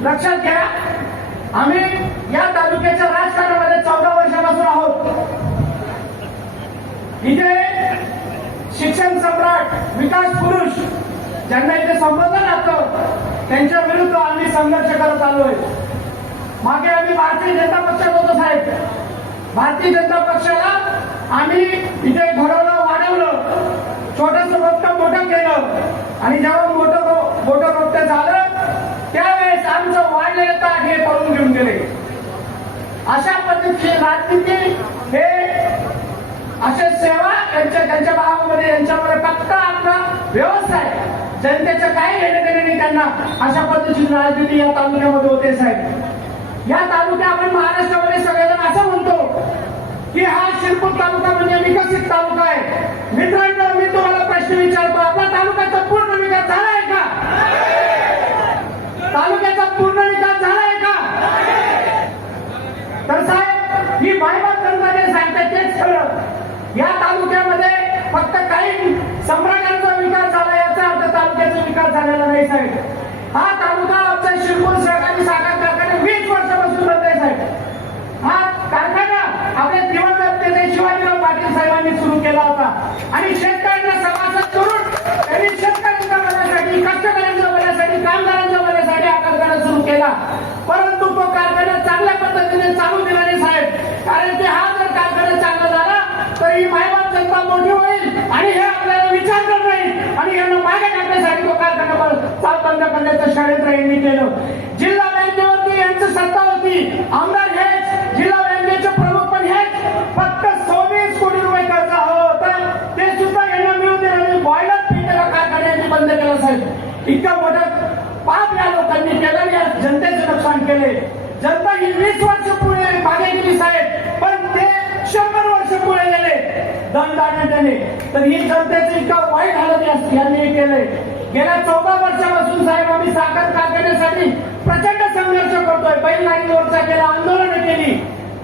लक्षात घ्या आम्ही या तालुक्याच्या राजकारणामध्ये चौदा वर्षापासून आहोत. इथे शिक्षण सम्राट विकास पुरुष ज्यांना इथे संबोधन लागतं त्यांच्या विरुद्ध आम्ही संघर्ष करत आलोय. मागे आम्ही भारतीय जनता पक्षात होतो साहेब. भारतीय जनता पक्षाला आम्ही इथे घडवलं वाढवलं छोटस रोपटं मोठं केलं. आणि जेव्हा मोठं रो- मोठं रोपटं झालं त्यावेळेस आमचं वाढलेलं ताट हे पळून घेऊन गेले अशा पद्धतीची राजनीती हे असे सेवा यांच्या त्यांच्या भावामध्ये यांच्यामध्ये फक्त आपला व्यवसाय जनतेचं काही घेणं देणं नाही त्यांना. अशा पद्धतीची राजनीती या तालुक्यामध्ये होते साहेब. या तालुक्या आपण महाराष्ट्रामध्ये सगळेजण असं म्हणतो की हा शिरपूर तालुका म्हणजे विकसित तालुका आहे. मित्रांनो मी तुम्हाला प्रश्न विचारतो. आपला तर पूर्ण विकास झाला आहे का तालुक्याचा पूर्ण विकास झाला आहे का तर साहेब ही बायबल ग्रंथाने सांगतात तेच खरं या तालुक्यामध्ये फक्त काही सम्राटांचा विकास झाला याचा अर्थ तालुक्याचा विकास साहेब हा तालुका आमचा शिरपूर सहकारी साखर कारखाना वीस वर्षापासून बंद आहे. साहेब हा कारखाना आपल्या दिवंगत नेते शिवाजीराव पाटील साहेबांनी सुरू केला होता. आणि शेतकऱ्यांना सभासद करून त्यांनी शेतकऱ्यांच्या भल्यासाठी कष्टकऱ्यांच्या भल्यासाठी कामगारांच्या भल्यासाठी हा कारखाना सुरू केला. परंतु तो कारखाना चांगल्या पद्धतीने चालू दिला नाही साहेब. कारण की हा जर कारखाना चांगला झाला तर ही मायबा जनता मोठी होईल. आणि हे आपल्याला विचारणार नाही. आणि यांना मागे टाकण्यासाठी तो कारखाना बंद- चाल बंद करण्याचं षडयंत्र यांनी केलं. जिल्हा बँकेवरती यांची सत्ता होती. आमदार हेच. जिल्हा बँकेचे प्रमुख पण हेच. फक्त सव्वीस कोटी रुपये कर्ज हवं होता. ते सुद्धा यांना मिळून दिलं नाही. बॉयलर पिकेला कारखान्यांनी बंद केलं साहेब. इतकं मोठं पाप या लोकांनी केलं आणि या जनतेचे नुकसान केले जनता ही वीस वर्ष पुढे मागे गेली साहेब. पण दंड लाण्यात त्याने तर ही जनतेचं इतकं वाईट हालत यांनी केलंय. गेल्या चौदा वर्षापासून साहेब आम्ही साखर कारखान्यासाठी प्रचंड संघर्ष करतोय. बैल नाही मोर्चा केला आंदोलन केली.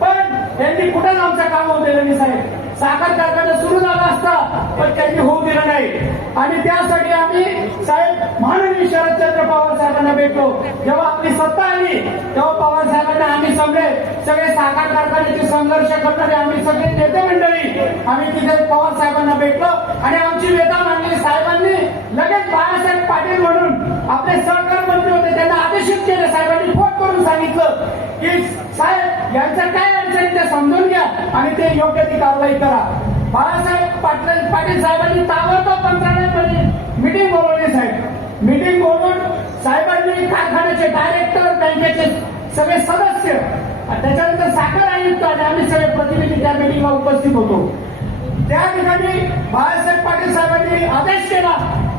पण त्यांनी कुठेच आमचं काम होऊ दिलं नाही साहेब? साखर कारखाना सुरू झाला असता पण त्यांनी होऊ दिलं नाही. आणि त्यासाठी आम्ही साहेब माननीय शरदचंद्र पवार साहेबांना भेटलो. जेव्हा आपली सत्ता आली तेव्हा पवार साहेबांना आम्ही सगळे सगळे साखर कारखान्याचे संघर्ष करणारे आम्ही सगळे नेते मंडळी आम्ही तिथे पवार साहेबांना भेटलो. आणि आमची वेता मांडली साहेबांनी लगेच बाळासाहेब पाटील म्हणून आपले सहकार मंत्री होते त्यांना आदेशित केले साहेबांनी फोन करून सांगितलं की साहेब यांचं काय अडचणी ते समजून घ्या आणि ते योग्य ती कारवाई करा. बाळासाहेब पाटील पाटील साहेबांनी ताबडतोब मंत्रालयामध्ये मिटिंग बोलवली साहेब. मीटिंग बोलून साहेबांनी कारखान्याचे डायरेक्टर बँकेचे सगळे सदस्य त्याच्यानंतर साखर आयुक्त आणि आम्ही सगळे प्रतिनिधी त्या मिटिंगला उपस्थित होतो. त्या ठिकाणी बाळासाहेब पाटील साहेबांनी आदेश केला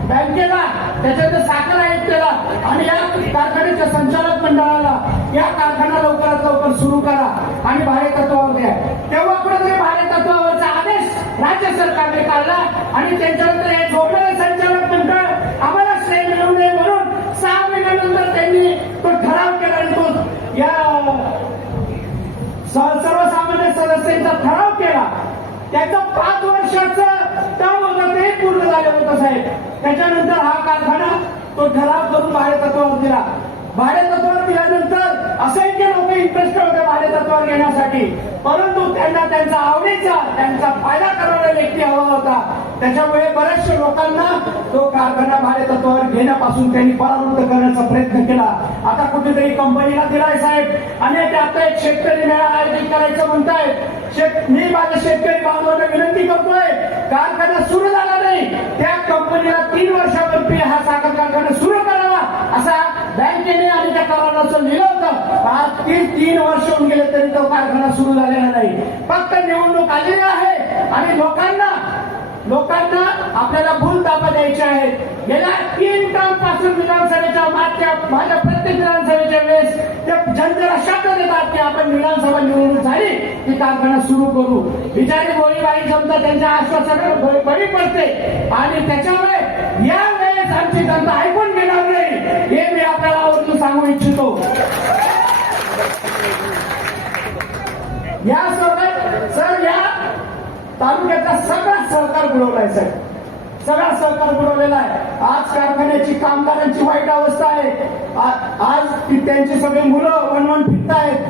बँकेला त्याच्यानंतर साखर आयुक्तला आणि या कारखान्याच्या संचालक मंडळाला या कारखाना लवकरात लवकर सुरू करा आणि भाडेतत्वावर द्या. तेव्हा कुठेतरी भाडेतत्वावरचा आदेश राज्य सरकारने काढला आणि त्याच्यानंतर हे झोपलेलं संचालक मंडळ आम्हाला श्रेय मिळू नये म्हणून सहा महिन्यानंतर त्यांनी तो ठराव केला आणि तो या स- सर्वसामान्य सदस्यांचा ठराव केला. त्याचं पाच वर्षाचं टर्म होतं ते पूर्ण झालं होतं साहेब. त्याच्यानंतर हा कारखाना तो ठराव करून भाडेतत्वावर दिला. भाडेतत्वावर दिल्यानंतर असंख्य लोक इंटरेस्ट होते भाडेतत्वावर घेण्यासाठी. परंतु त्यांना त्यांचा आवडीचा त्यांचा फायदा करणारा व्यक्ती हवा होता. त्याच्यामुळे बऱ्याचशा लोकांना तो कारखाना भाडेतत्वावर घेण्यापासून त्यांनी परावृत्त करण्याचा प्रयत्न केला. आता कुठेतरी कंपनीला दिलाय साहेब. आणि ते आता एक शेतकरी मेळा आयोजित करायचं म्हणताय शेत मी माझ्या शेतकरी बांधवांना विनंती करतोय कारखाना सुरू झाला नाही. त्या कंपनीला तीन वर्षापूर्वी हा साखर कारखाना सुरू करावा असा बँकेने आणि त्या कराराचं लिहिलं होतं. आज तीन तीन वर्ष होऊन गेले तरी तो कारखाना सुरू झालेला नाही. फक्त निवडणूक आलेली आहे आणि लोकांना लोकांना आपल्याला भूल दाबा द्यायचे आहेत. गेल्या तीन टर्मपासून विधानसभेच्या मागच्या माझ्या प्रत्येक विधानसभेच्या वेळेस ते जनतेला शब्द देतात की आपण विधानसभा निवडणूक झाली की कारखाना सुरू करू. बिचारी गोळीबाई जमता त्यांच्या आश्वासनावर बळी पडते. आणि त्याच्यामुळे या वेळेस आमची जनता ऐकून घेणार नाही. हे मी आपल्याला आवर्जून सांगू इच्छितो. या सोबत सर या तालुक्याचा सगळा सहकार बुडवलाय साहेब सगळा सहकार बुडवलेला आहे. आज कारखान्याची कामगारांची वाईट अवस्था आहे. आज त्यांची सगळी मुलं वणवण फिरत आहेत.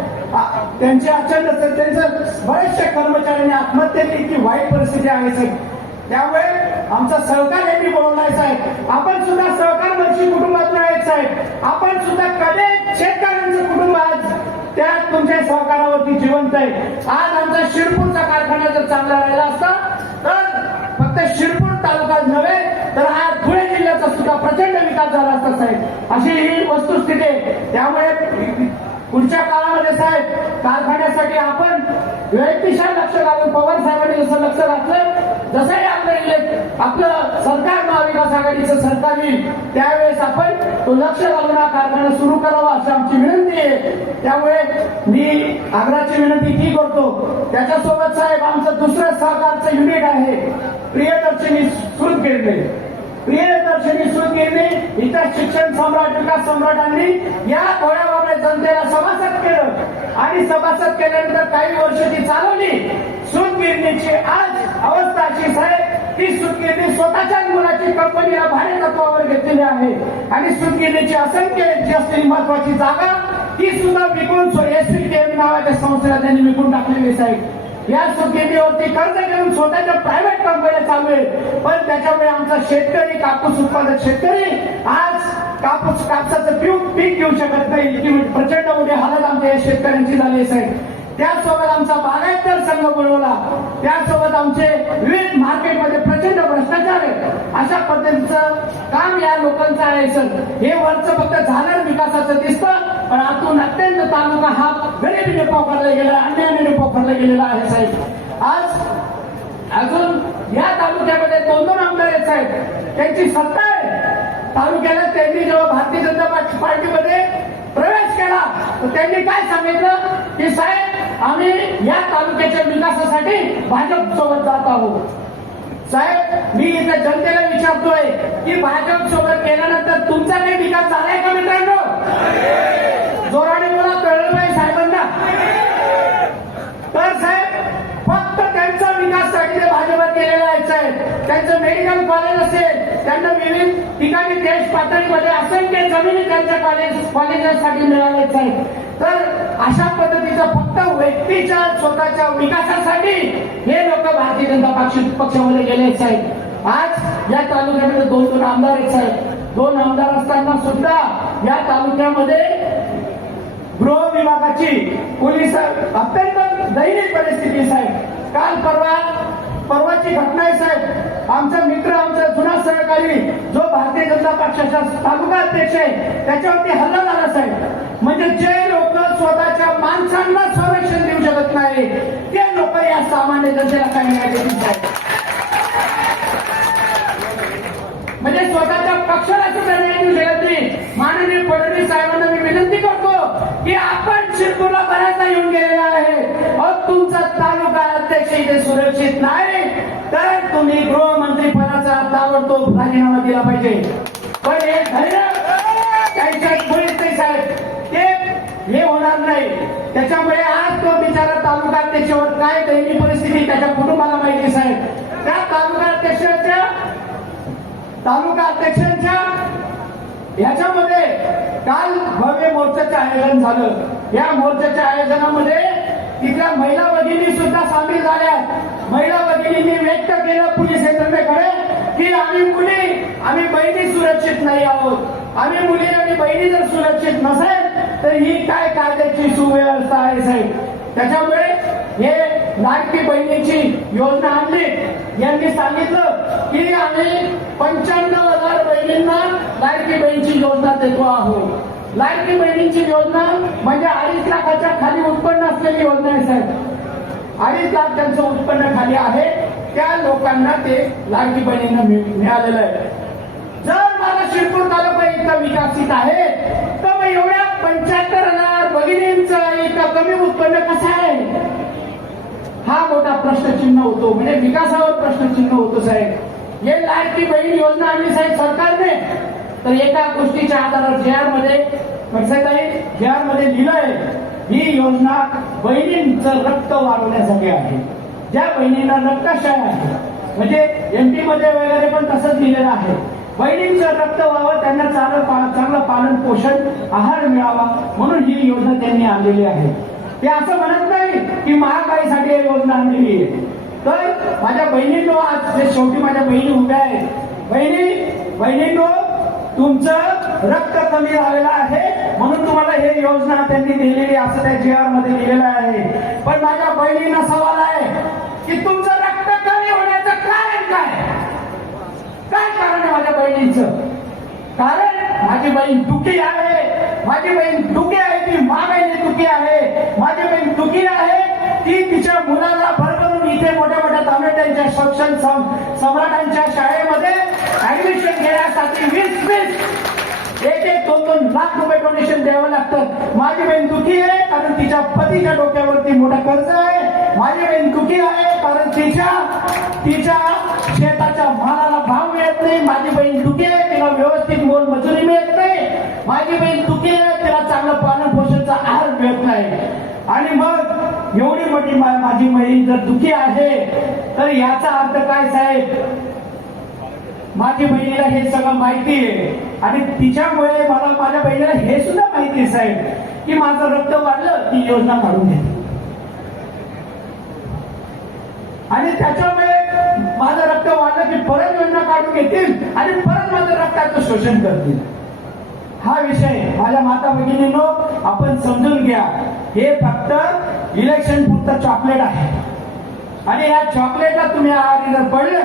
त्यांचे अचानक त्यांचं बरेचसे कर्मचाऱ्यांनी आत्महत्या केली. की वाईट परिस्थिती आहे साहेब त्यामुळे आमचा सहकार यांनी बोलवलाय साहेब आपण सुद्धा सहकार वर्षी कुटुंबात आहेत साहेब. आपण सुद्धा कधी शेतकऱ्यांचं कुटुंब आज त्यात तुमच्या सहकारावरती जिवंत आहे. आज आमचा शिरपूरचा कारखाना जर चांगला राहिला असता तर फक्त शिरपूर तालुकाच नव्हे तर हा धुळे जिल्ह्याचा सुद्धा प्रचंड विकास झाला असता साहेब. अशी ही वस्तुस्थिती आहे. त्यामुळे पुढच्या काळामध्ये साहेब कारखान्यासाठी आपण व्यक्तिशा लक्ष घालून पवार साहेबांनी जसं लक्ष घातलं जसंही आपलं आपलं सरकार महाविकास आघाडीचं सरकार येईल त्यावेळेस आपण तो लक्ष घालून हा कारखाना सुरू करावा अशी आमची विनंती आहे. त्यामुळे मी आग्राची विनंती ती करतो. त्याच्यासोबत साहेब आमचं दुसरं सहकारचं युनिट आहे. प्रियदर्शनी सुरू केले प्रियदर्शनी सुरू केले इतर शिक्षण सम्राट विकास सम्राटांनी या गोळ्याबाबा जनतेला सभासद केलं. आणि सभासद केल्यानंतर काही वर्ष ती चालवली. सुनगिरणीची आज अवस्था अशी साहेब ती सुटकेने स्वतःच्या मुलाची कंपनीला भाडे तत्वावर घेतलेली आहे. आणि सुटकेनेची असंख्य जी असलेली महत्वाची जागा ती सुद्धा विकून एस नावाच्या संस्थेला त्यांनी विकून टाकलेली साहेब. या सुटकेनेवरती कर्ज घेऊन स्वतःच्या प्रायव्हेट कंपन्या चालू आहेत पण त्याच्यामुळे आमचा शेतकरी कापूस उत्पादक शेतकरी आज कापूस कापसाचं पीक पीक घेऊ शकत नाही. इतकी प्रचंड मोठी हालत आमच्या या शेतकऱ्यांची झाली आहे साहेब. त्याचसोबत आमचा बागायतदार संघ बनवला. त्याचसोबत आमचे विविध मार्केटमध्ये प्रचंड भ्रष्टाचार आहे. अशा पद्धतीचं काम या लोकांचं आहे सर. हे वरचं फक्त झालं विकासाचं दिसतं पण आतून अत्यंत तालुका हा गरिबीने पोखरला गेला अन्यायाने पोखरला गेलेला आहे साहेब. आज अजून या तालुक्यामध्ये दोन दोन आमदार आहेत साहेब. त्यांची सत्ता आहे. तालुक्याला त्यांनी जेव्हा भारतीय जनता पार्टीमध्ये प्रवेश केला तर त्यांनी काय सांगितलं? की साहेब आम्ही या तालुक्याच्या विकासासाठी भाजप सोबत जात आहोत. साहेब मी इथे जनतेला विचारतोय की भाजप सोबत गेल्यानंतर तुमचा काही विकास झालाय का मित्रांनो? जोराने मला कळलं नाही साहेबांना. तर साहेब फक्त त्यांचा विकाससाठी ते भाजपात गेलेला आहे साहेब. त्यांचं मेडिकल कॉलेज असेल त्यांना विविध ठिकाणी देश पातळीमध्ये असंख्य जमिनी त्यांच्या कॉलेज कॉलेजासाठी मिळाले साहेब. तर अशा पद्धतीचं फक्त व्यक्तीच्या स्वतःच्या विकासासाठी हे लोक भारतीय जनता पक्ष पक्षामध्ये गेले साहेब. आज या तालुक्यामध्ये दोन दोन आमदार आहेत साहेब. दोन आमदार असताना सुद्धा या तालुक्यामध्ये गृह विभागाची पोलीस अत्यंत दैनिक परिस्थिती साहेब. काल परवा परवाची घटना आहे साहेब. आमचा मित्र आमचा जुना सहकारी जो भारतीय जनता पक्षाचा तालुका अध्यक्ष आहे त्याच्यावरती हल्ला झाला साहेब. म्हणजे जे स्वतःच्या माणसांना संरक्षण देऊ शकत नाही. ते लोक या सामान्य जनतेला काही नाही म्हणजे स्वतःच्या पक्षाला सुद्धा नाही देऊ शकत नाही माननीय फडणवीस साहेबांना मी विनंती करतो की आपण शिरपूरला बऱ्याचदा येऊन गेलेला आहे. मग तुमचा तालुका अध्यक्ष इथे सुरक्षित नाही. तर तुम्ही गृहमंत्री पदाचा ताबडतोब राजीनामा दिला पाहिजे. पण हे धैर्य त्यांच्यात मुळीच नाही साहेब ते हे होणार नाही त्याच्यामुळे आज तो बिचारा तालुका अध्यक्षावर काय दैनिक परिस्थिती त्याच्या कुटुंबाला माहिती साहेब. त्या तालुका अध्यक्षाच्या तालुका अध्यक्षांच्या याच्यामध्ये काल भव्य मोर्चाचं आयोजन झालं. या मोर्चाच्या आयोजनामध्ये तिथल्या महिला भगिनी सुद्धा सामील झाल्या महिला भगिनींनी व्यक्त केलं पोलीस यंत्रणेकडे की आम्ही मुली आम्ही बहिणी सुरक्षित नाही आहोत. आम्ही मुली आणि बहिणी जर सुरक्षित नसेल तर ही काय कायद्याची सुव्यवस्था आहे साहेब? त्याच्यामुळे हे लाडकी बहिणीची योजना आणली. यांनी सांगितलं की आम्ही पंच्याण्णव हजार बहिणींना लाडकी बहिणीची योजना देतो आहोत. लाडकी बहिणीची योजना म्हणजे अडीच लाखाच्या खाली उत्पन्न असलेली योजना आहे साहेब. अडीच लाख त्यांचं उत्पन्न खाली आहे. त्या लोकांना ते लाडकी बहिणींना मिळालेलं आहे. जर मला शिरपूर तालुका इतका विकसित आहे पंच्याहत्तर हजार भगिनींचा इतकं कमी उत्पन्न कसं आहे? हा मोठा प्रश्नचिन्ह होतो. म्हणजे विकासावर प्रश्नचिन्ह होतो साहेब. हे लाडकी बहीण योजना आणली साहेब सरकारने. तर एका गोष्टीच्या आधारावर जे आरमध्ये जे आरमध्ये लिहिलंय ही योजना बहिणींचं रक्त वाढवण्यासाठी आहे. ज्या बहिणींना रक्तशाय आहे. म्हणजे एमपी मध्ये वगैरे पण तसंच लिहिलेलं आहे. बहिणींचं रक्त व्हावं त्यांना चांगलं चांगलं पालन पोषण आहार मिळावा म्हणून ही योजना त्यांनी आणलेली आहे. ते असं म्हणत नाही की महागाईसाठी ही योजना आणलेली आहे. तर माझ्या बहिणींनो आज जे शेवटी माझ्या बहिणी उभ्या आहेत. बहिणी बहिणींनो तुमचं रक्त कमी झालेलं आहे म्हणून तुम्हाला हे योजना त्यांनी दिलेली असं त्या जी आरमध्ये लिहिलेलं आहे. पण माझ्या बहिणींना सवाल आहे की तुमचं बहिणीचं. कारण माझी बहीण दुखी आहे. माझी बहीण दुखी आहे ती मागायची दुखी आहे. माझी बहीण दुखी आहे ती तिच्या मुलाला भरभरून इथे मोठ्या मोठ्या तांबेट्यांच्या शिक्षण सम- सम्राटांच्या शाळेमध्ये ऍडमिशन घेण्यासाठी वीस वीस एक एक दोन दोन लाख रुपये डोनेशन द्यावं लागतं. माझी बहीण दुखी आहे कारण तिच्या पतीच्या डोक्यावरती मोठा कर्ज आहे. माझी बहीण दुखी आहे कारण तिच्या तिच्या शेताच्या माला माझी बहीण दुखी आहे तिला व्यवस्थित मोल मजुरी मिळत नाही. माझी बहीण दुखी आहे तिला चांगलं पालन पोषणचा आहार मिळत नाही. आणि मग एवढी मोठी माझी बहीण जर दुखी आहे तर याचा अर्थ काय साहेब? माझी बहिणीला हे सगळं माहिती आहे. आणि तिच्यामुळे मला माझ्या बहिणीला हे सुद्धा माहिती आहे साहेब की माझं रक्त वाढलं ती योजना काढून घेते. आणि त्याच्यामुळे माझं रक्त वाढलं की परत योजना काढून घेतील आणि परत माझं रक्ताचं शोषण करतील. हा विषय माझ्या माता भगिनीनो आपण समजून घ्या. हे फक्त इलेक्शन पुरतं चॉकलेट आहे. आणि या चॉकलेटला तुम्ही आहारी जर पडलं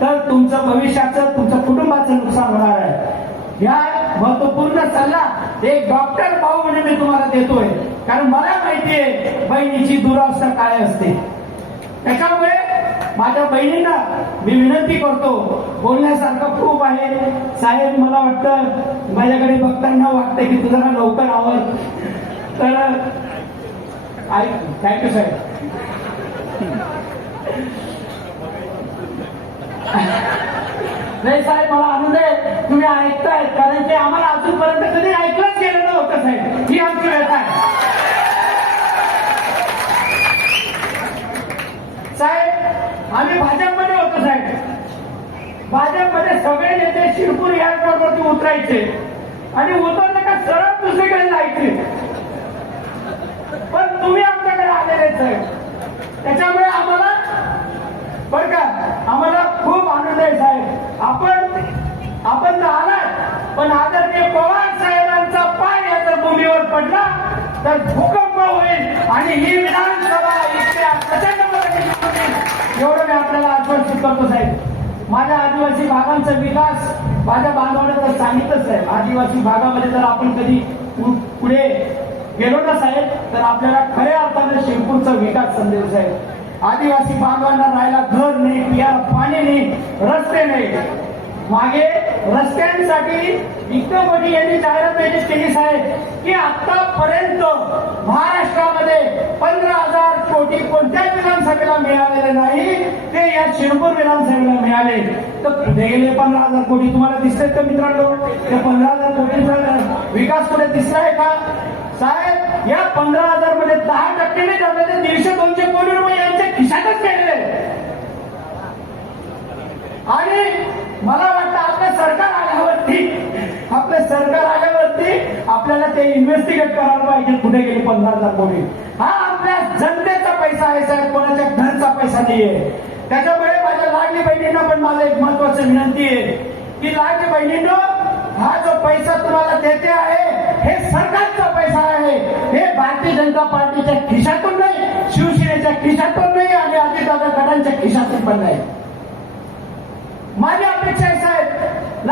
तर तुमचं भविष्याचं तुमचं कुटुंबाचं नुकसान होणार आहे. या महत्त्वपूर्ण सल्ला एक डॉक्टर भाऊ म्हणजे मी तुम्हाला देतोय. कारण मला माहिती आहे बहिणीची दुरावस्था काय असते. त्याच्यामुळे माझ्या बहिणींना मी विनंती करतो बोलण्यासारखं खूप आहे. साहेब मला वाटतं माझ्याकडे बघताना वाटतं की तुझा लवकर आवर. तर थँक्यू साहेब नाही साहेब मला आनंद आहे. तुम्ही ऐकताय कारण की आम्हाला अजूनपर्यंत कधी ऐकलंच गेलं नव्हतं साहेब. ही आमची व्यथा आहे. साहेब आम्ही भाजपमध्ये होतो साहेब. भाजपमध्ये सगळे नेते शिरपूर एअरपोर्टवरती उतरायचे. आणि उतरलं का सरळ दुसरीकडे जायचे. पण तुम्ही आमच्याकडे आलेले साहेब. त्याच्यामुळे आम्हाला बर का आम्हाला खूप आनंद आहे साहेब. आपण आपण तर आलात पण आदरणीय पवार साहेबांचा पाय याचा भूमीवर पडला तर भूकंप होईल आणि ही विधानसभा आपल्याला आश्वासित करतो साहेब माझ्या आदिवासी भागांचा विकास माझ्या बांधवाने तर सांगितलंच साहेब आदिवासी भागामध्ये जर आपण कधी पुढे गेलो ना साहेब तर आपल्याला खऱ्या अर्थाने शिरपूरचा विकास संदेश साहेब आदिवासी बांधवांना राहायला घर नाही पियाला पाणी नाही रस्ते नाही. मागे रस्त्यांसाठी इतकं यांनी जाहिरात याची केली साहेब की आतापर्यंत महाराष्ट्रामध्ये पंधरा हजार कोटी कोणत्याच विधानसभेला मिळालेले नाही ते या शिरपूर विधानसभेला मिळाले. तर पुढे गेले पंधरा हजार कोटी तुम्हाला दिसतात का मित्रांनो? ते पंधरा हजार कोटींचा विकास कुठे दिसलाय का? साहेब या पंधरा हजारमध्ये दहा टक्केने झाले ते दीडशे दोनशे कोटी रुपये यांच्या खिशातच गेले. आणि मला वाटतं आपलं सरकार आल्यावरती आपलं सरकार आल्यावरती आपल्याला ते इन्व्हेस्टिगेट करायला पाहिजे कुठे गेले पंधरा हजार कोटी हा आपल्या जनतेचा पैसा आहे साहेब कोणाच्या घरचा पैसा नाहीये. त्याच्यामुळे माझ्या लाडली बहिणींना पण माझं एक महत्वाची विनंती आहे की लाडली बहिणींनो हा जो पैसा तुम्हाला देते आहे हे सरकारचा पैसा आहे. हे भारतीय जनता पार्टीच्या खिशातून नाही शिवसेनेच्या खिशातून नाही आणि अजितदादा गटांच्या खिशातून पण नाही माझी अपेक्षा आहे साहेब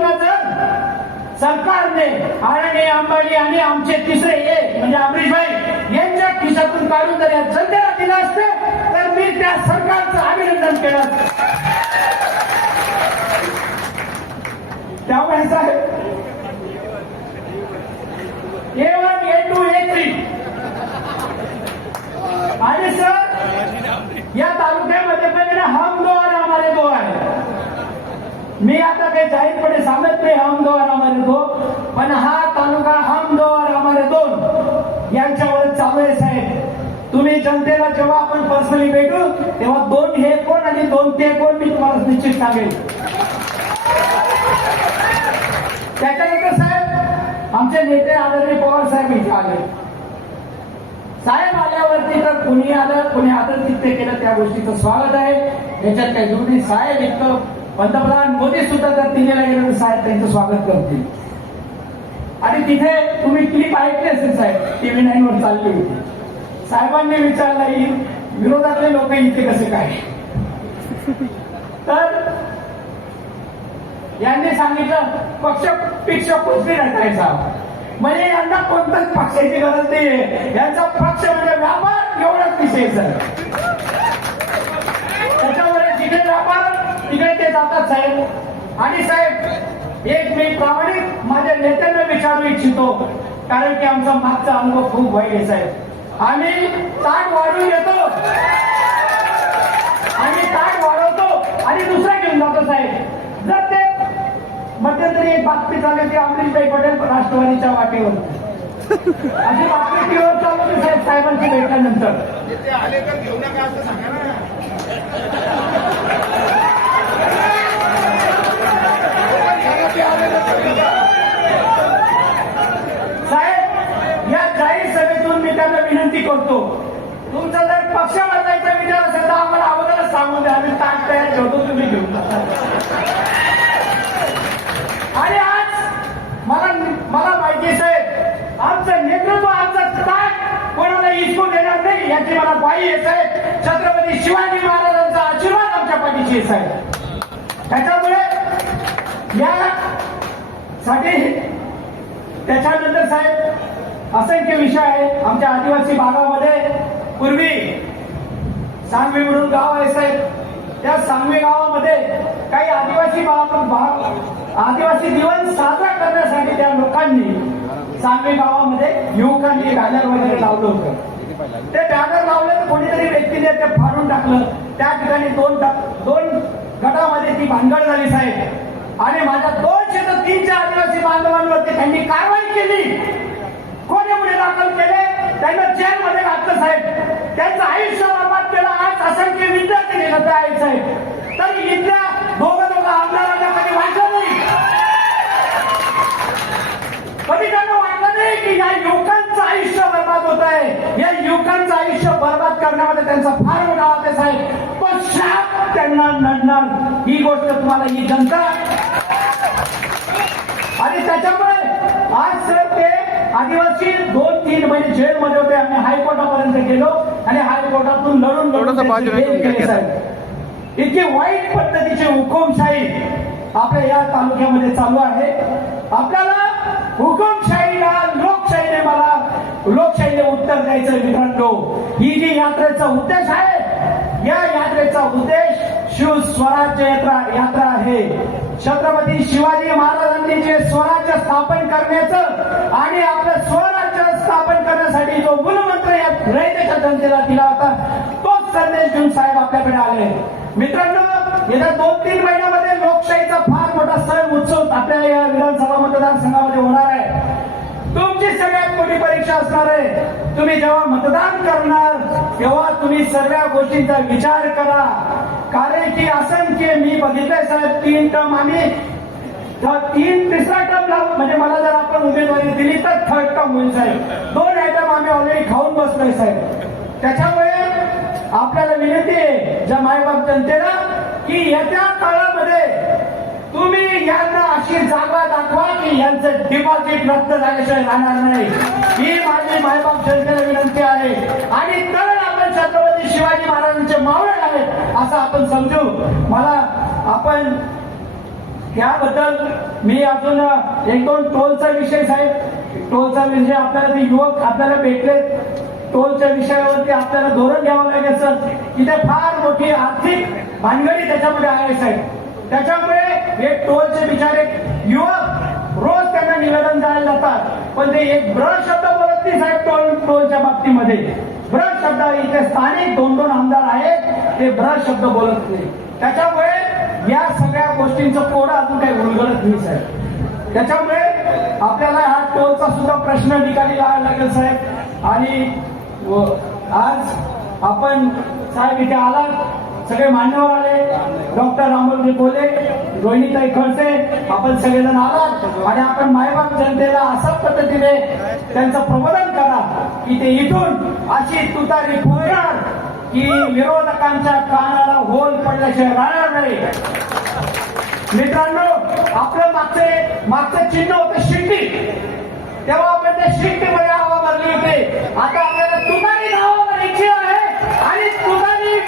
लाडली सरकारने आणि अंबानी आणि आमचे तिसरे हे म्हणजे अमरीशभाई यांच्या खिशातून काढून जर या जनतेला दिलं असतं तर मी त्या सरकारचं अभिनंदन केलं असत. त्यामुळे साहेब A one A two A three आणि सर या तालुक्यामध्ये पण ना हम दो आणि आम्हाला दो आहे. मी आता काही जाहीरपणे सांगत नाही हम दोन और हमारे पण हा तालुका हम दोन हमारे दोन. यांच्यावर चालू आहे साहेब तुम्ही जनतेला जेव्हा आपण पर्सनली भेटू तेव्हा दोन हे कोण आणि दोन ते कोण मी तुम्हाला निश्चित सांगेल त्याच्यानंतर साहेब आमचे नेते आदरणीय पवार साहेब इथे आले. साहेब आल्यावरती तर कुणी आलं कुणी आदरातिथ्य केलं त्या गोष्टीचं स्वागत आहे. याच्यात काही दुर्दी साहेब इतकं पंतप्रधान मोदी सुद्धा जर दिल्लीला गेले तर साहेब त्यांचं स्वागत करतील. आणि तिथे तुम्ही क्लिप ऐकली असेल साहेब टीव्ही नाईन वर चालली होती. साहेबांनी विचारलं येईल विरोधातले लोक इथे कसे काय? तर यांनी सांगितलं पक्ष पिक्ष कुठली रटायचा म्हणजे यांना कोणत्याच पक्षाची गरज नाहीये. यांचा पक्ष म्हणजे व्यापार एवढाच विषय सर त्याच्यामुळे जिकडे व्यापार तिकडे ते जातात साहेब. आणि साहेब एक मी प्रामाणिक माझ्या नेत्यांना विचारू इच्छितो. कारण की आमचा मागचा अनुभव खूप वाईट आहे साहेब. आम्ही ताट वाढून येतो. आणि ताट वाढवतो आणि दुसरा घेऊन जातो साहेब. जर ते मध्यंतरी एक बातमी झाली ती अमरीशभाई पटेल राष्ट्रवादीच्या वाटेवर. अशी बातमी केवळ चालू होती साहेब साहेबांची भेटल्यानंतर. आले तर घेऊ नका असं सांगा ना साहेब या जाहीर सभेतून मी त्यांना विनंती करतो तुमचा जर पक्ष बदलायचा विचार असेल तर आम्हाला अगोदरच सांगून द्या आम्ही ताट तयार ठेवतो तुम्ही घेऊन जा. आणि आज मला मला माहिती आहे साहेब आमचं नेतृत्व आमचं ताट कोणाला हिसकून देणार नाही याची मला ग्वाही आहे. साहेब छत्रपती शिवाजी महाराजांचा आशीर्वाद आमच्या पाठीशी आहे. त्याच्यामुळे या साठी त्याच्यानंतर साहेब असंख्य विषय आहे. आमच्या आदिवासी भागामध्ये पूर्वी सांगवी म्हणून गाव आहे साहेब. त्या सांगवी गावामध्ये काही आदिवासी भाग भाग- आदिवासी दिवस साजरा करण्यासाठी त्या लोकांनी सांगवी गावामध्ये युवकांनी बॅनर वगैरे लावलं होतं. ते बॅनर लावलं तर कोणीतरी व्यक्तीने ते फाडून टाकलं. त्या ठिकाणी दोन दोन गटामध्ये ती भानगड झाली साहेब. आणि माझ्या दोनशे तर तीनशे आदिवासी बांधवांवरती त्यांनी कारवाई केली. कोणी गुन्हे दाखल केले? त्यांना जेलमध्ये घातलं साहेब. त्यांचं आयुष्य बर्बाद केलं. आज असंख्य विद्यार्थी गेलं त्या साहेब. बर्बाद करण्यामध्ये त्यांचा फार मोठा हात आहे पण शाप त्यांना नडणार. ही गोष्ट तुम्हाला ही जनता आणि त्याच्यामुळे आज सर ते आदिवासी दोन तीन महिने जेलमध्ये होते. आम्ही हायकोर्टापर्यंत गेलो आणि हायकोर्टातून लढून लढून. इतकी वाईट पद्धतीची हुकुमशाही आपल्या या तालुक्यामध्ये चालू आहे. आपल्याला हुकुमशाहीला लोकशाहीने मला लोकशाहीला उत्तर द्यायचं मित्रांनो. ही जी यात्रेचा उद्देश आहे या यात्रेचा उद्देश शिव स्वराज्य यात्रा यात्रा आहे. छत्रपती शिवाजी महाराजांनी जे स्वराज्य स्थापन करण्याचं आणि आपलं स्वराज्य स्थापन करण्यासाठी जो मूलमंत्र या रयतेच्या जनतेला दिला होता तोच संदेश घेऊन साहेब आपल्याकडे आले. मित्रांनो येत्या दोन तीन महिन्यामध्ये लोकशाहीचा फार मोठा सण उत्सव आपल्या या विधानसभा मतदारसंघामध्ये होणार आहे. तुमची सगळ्यात मोठी परीक्षा असणार आहे. तुम्ही जेव्हा मतदान करणार तेव्हा तुम्ही सर्व गोष्टींचा विचार करा. कारण की असंख्य मी बघितलंय साहेब तीन टर्म आम्ही तीन तिसरा टर्म लाव म्हणजे मला जर आपण उमेदवारी दिली तर थर्ड टर्म होईल साहेब. दोन आयटम आम्ही ऑलरेडी खाऊन बसलोय साहेब. त्याच्यामुळे आपल्याला विनंती आहे ज्या मायबाप जनतेला की येत्या काळामध्ये तुम्ही यांना अशी जागा दाखवा की यांचं डिपॉझिट रद्द झाल्याशिवाय राहणार नाही. ही माझी मायबाप जनतेला विनंती आहे. आणि तर आपण छत्रपती शिवाजी महाराजांचे मावळे आहेत असं आपण समजू. मला आपण त्याबद्दल मी अजून एक दोन टोलचा विषय साहेब टोलचा विषय आपल्याला ते युवक आपल्याला भेटले. टोलच्या विषयावरती आपल्याला धोरण घ्यावं लागेल सर. तिथे फार मोठी आर्थिक भानगडी त्याच्यामध्ये आहे साहेब. त्याच्यामुळे हे टोलचे बिचारे युवक रोज त्यांना निवेदन द्यायला जातात. पण ते एक ब्र शब्द बोलत नाही साहेब टोल टोलच्या बाबतीमध्ये. ब्र शब्द इथे स्थानिक दोन दोन आमदार आहेत ते ब्र शब्द बोलत नाही. त्याच्यामुळे या सगळ्या गोष्टींचं कोडं अजून काही उलगडत नाही साहेब. त्याच्यामुळे आपल्याला हा टोलचा सुद्धा प्रश्न निकाली लावायला लागेल साहेब. आणि आज आपण साहेब इथे आलात. सगळे मान्यवर आले. डॉक्टर रामोजी बोले रोहिणीताई खडसे आपण सगळेजण आलात आणि आपण मायबाप जनतेला अशा पद्धतीने त्यांचं प्रबोधन करा की ते इथून अशी तुतारी फुलणार की विरोधकांच्या कानाला होल पडल्याशिवाय राहणार नाही. मित्रांनो आपलं मागचे मागचं चिन्ह होतं शिट्टी तेव्हा आपण त्या शिट्टीमध्ये हवा मारली होती. आता आपल्याला तुतारी धावा भरायची आहे आणि तुतारी